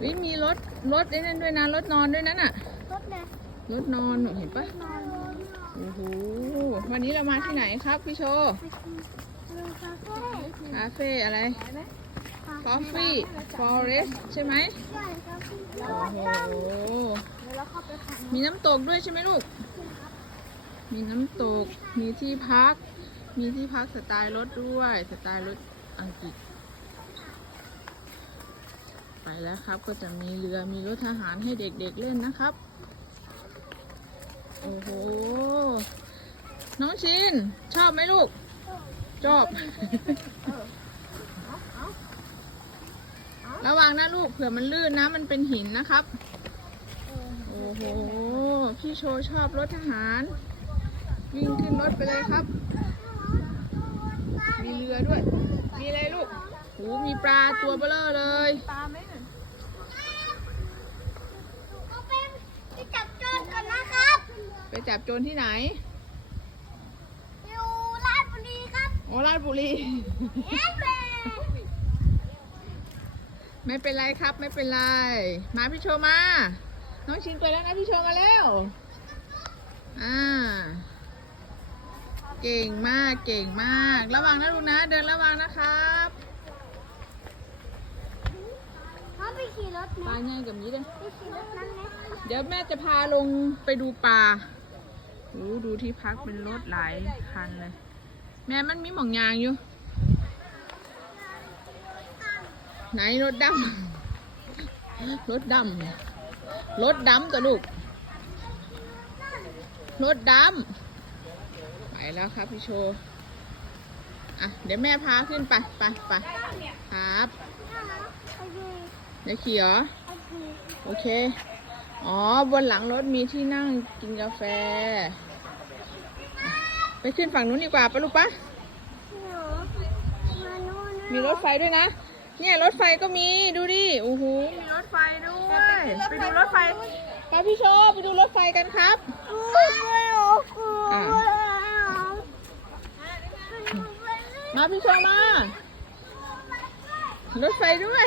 วิมีรถรถไอ้นั่นด้วยนะรถนอนด้วยนั่นน่ะ รถเลยรถนอนหนูเห็นปะนอนโอ้โหวันนี้เรามาที่ไหนครับพี่โชว์ลงคาเฟ่คาเฟ่อะไร Coffee Forest ใช่ไหมใช่คาเฟ่โอ้โหแล้วเข้าไปผ่านมีน้ำตกด้วยใช่ไหมลูก มีน้ำตก มีที่พัก มีที่พักสไตล์รถด้วย สไตล์รถอังกฤษ ไปแล้วครับ ก็จะมีเรือมีรถทหารให้เด็กๆเล่นนะครับ โอ้โห น้องชิน ชอบไหมลูก ชอบ ระวังนะลูกเผื่อมันลื่นนะ มันเป็นหินนะครับ โอ้โห พี่โชว์ชอบรถทหาร วิ่งขึ้นรถไปเลยครับ มีเรือด้วย มีอะไรลูก โอ้มีปลาตัวเบลอเลย ปลาไหมก็เป็นไปจับโจรก่อนนะครับ ไป จับโจรที่ไหน อยู่ราชบุรีครับโอราชบุรี เอ๊ะแม่ไม่เป็นไรครับ ไม่เป็นไร มาพี่โชว์มา น้องชินไปแล้วนะพี่โชว์มาแล้วอ่าเก่งมากเก่งมาก ระวังนะลูกนะ เดินระวังนะครับเขาไปขี่รถปลานะใหญ่กับนี้เลยไปขี่รถนั้นไหม เดี๋ยวแม่จะพาลงไปดูปลา โอ้ดูที่พักเป็นรถหลายคันเลย แม่มันมีหมองยางอยู่ ไหนรถดำรถดำรถดำตัวลูก รถดำไปแล้วครับพี่โชว์อะเดี๋ยวแม่พาขึ้นไปไปไปครับโอเคเดี๋ยวขี่เหรอ โอเคโอเคอ๋อ บนหลังรถมีที่นั่งกินกาแฟ ไปขึ้นฝั่งนู้นดีกว่าปะลูกปะหนูมานู่นนะมีรถไฟด้วยนะ เนี่ยรถไฟก็มีดูดิโอ้โหมีรถไฟด้วย ไปดูรถไฟไปพี่โชว์ไปดูรถไฟกันครับอะมาพี่โชว์มารถไฟด้วย